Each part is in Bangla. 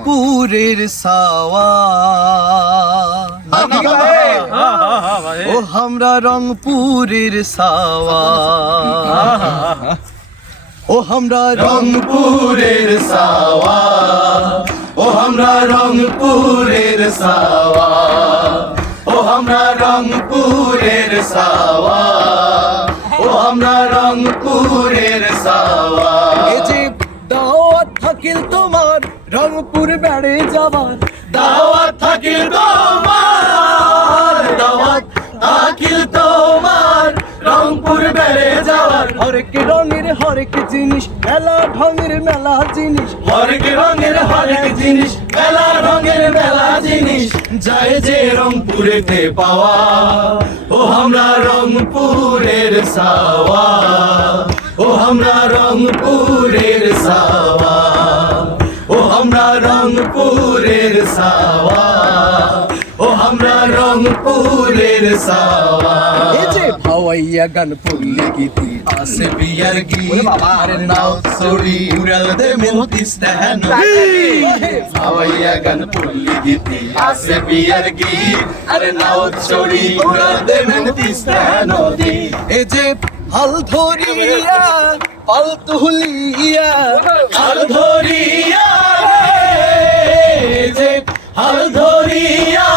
পুরের সাওয়া ও আমরা রংপুরের সাওয়া ও আমরা রংপুরের সাওয়া ও আমরা রংপুরের সাওয়া ও আমরা রংপুরের সাওয়া ও আমরা রংপুরের সাওয়া এই যে দাওয়াত থাকিল তোমার রংপুর বেড়ে যাবার দাওয়াত থাকিল তোমার দাওয়াত থাকিল তোমার রংপুর বেড়ে যাওয়ার হরেক রঙের হরেক জিনিস মেলা ঢঙের মেলা জিনিস হরেক রঙের হরেক জিনিস মেলা রঙের মেলা জিনিস যায় যে রংপুরেতে পাওয়া ও আমরা রংপুরের সাওয়া ও আমরা রংপুরের সাওয়া ও আমরা রংপুরের সাওয়া ও আমরা রংপুরের সাওয়া এই যে ভাওয়াইয়া গান পড়লে গীতি আসে বিয়ার গীত আরে নাও ছড়ি উড়াল দে মেহদিস্তান ভাওয়াইয়া গান পড়লে গীতি আসে বিয়ার গীত আরে নাও ছড়ি উড়াল দে মেহদিস্তান এই যে হাল ধরিয়া পাল তুলিয়া হাল ধরিয়া যে হাল ধরিয়া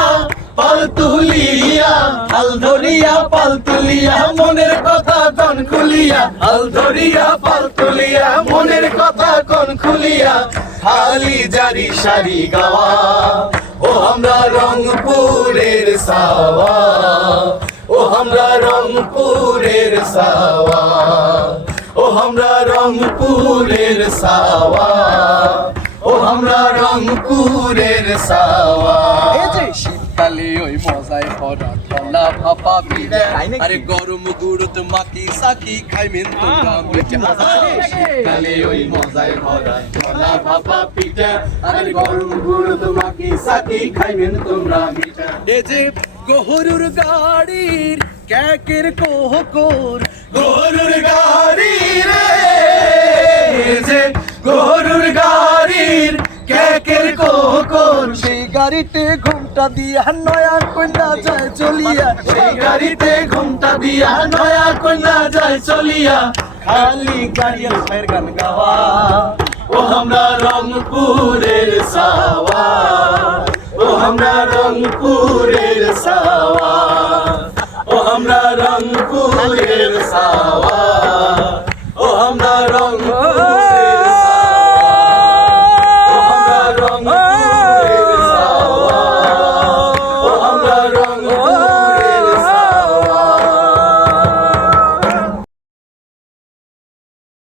পাল তুলিয়া হাল ধরিয়া পাল তুলিয়া মনের কথা কোন খুলিয়া হাল ধরিয়া পাল তুলিয়া মনের কথা কোন খুলিয়া খালি জারি সারি গাওয়া ও আমরা রংপুরের সাওয়া ও আমরা রংপুরের সাওয়া ও আমরা রংপুরের সাওয়া ও আমরা রংপুরের সাওয়া এই যে শীতকালে ওই মজায় ভরা ঠলা ভাপা পিঠা আরে গরম গুড়ত মাটি সাকি খাইবেন তোমরা মিঠা শীতকালে ওই মজায় ভরা ঠলা ভাপা পিঠা আরে গরম গুড়ত মাটি সাকি খাইবেন তোমরা মিঠা এই যে গহরুর গাড়ির ক্যাকের কোহকর গহরুর গাড়ি রে যে গহরুর গাড়ির ক্যাকের কোহকর সেই গাড়িতে ঘুমটা দিয়া নয়া কন্যা যায় চলিয়া সেই গাড়িতে ঘুমটা দিয়া নয়া কন্যা যায় চলিয়া খালি গাড়ির ফের গান গাওয়া ও আমরা রংপুরের সাওয়া ও আমরা রংপুরের সাওয়া ও আমরা রংপুরের সাওয়া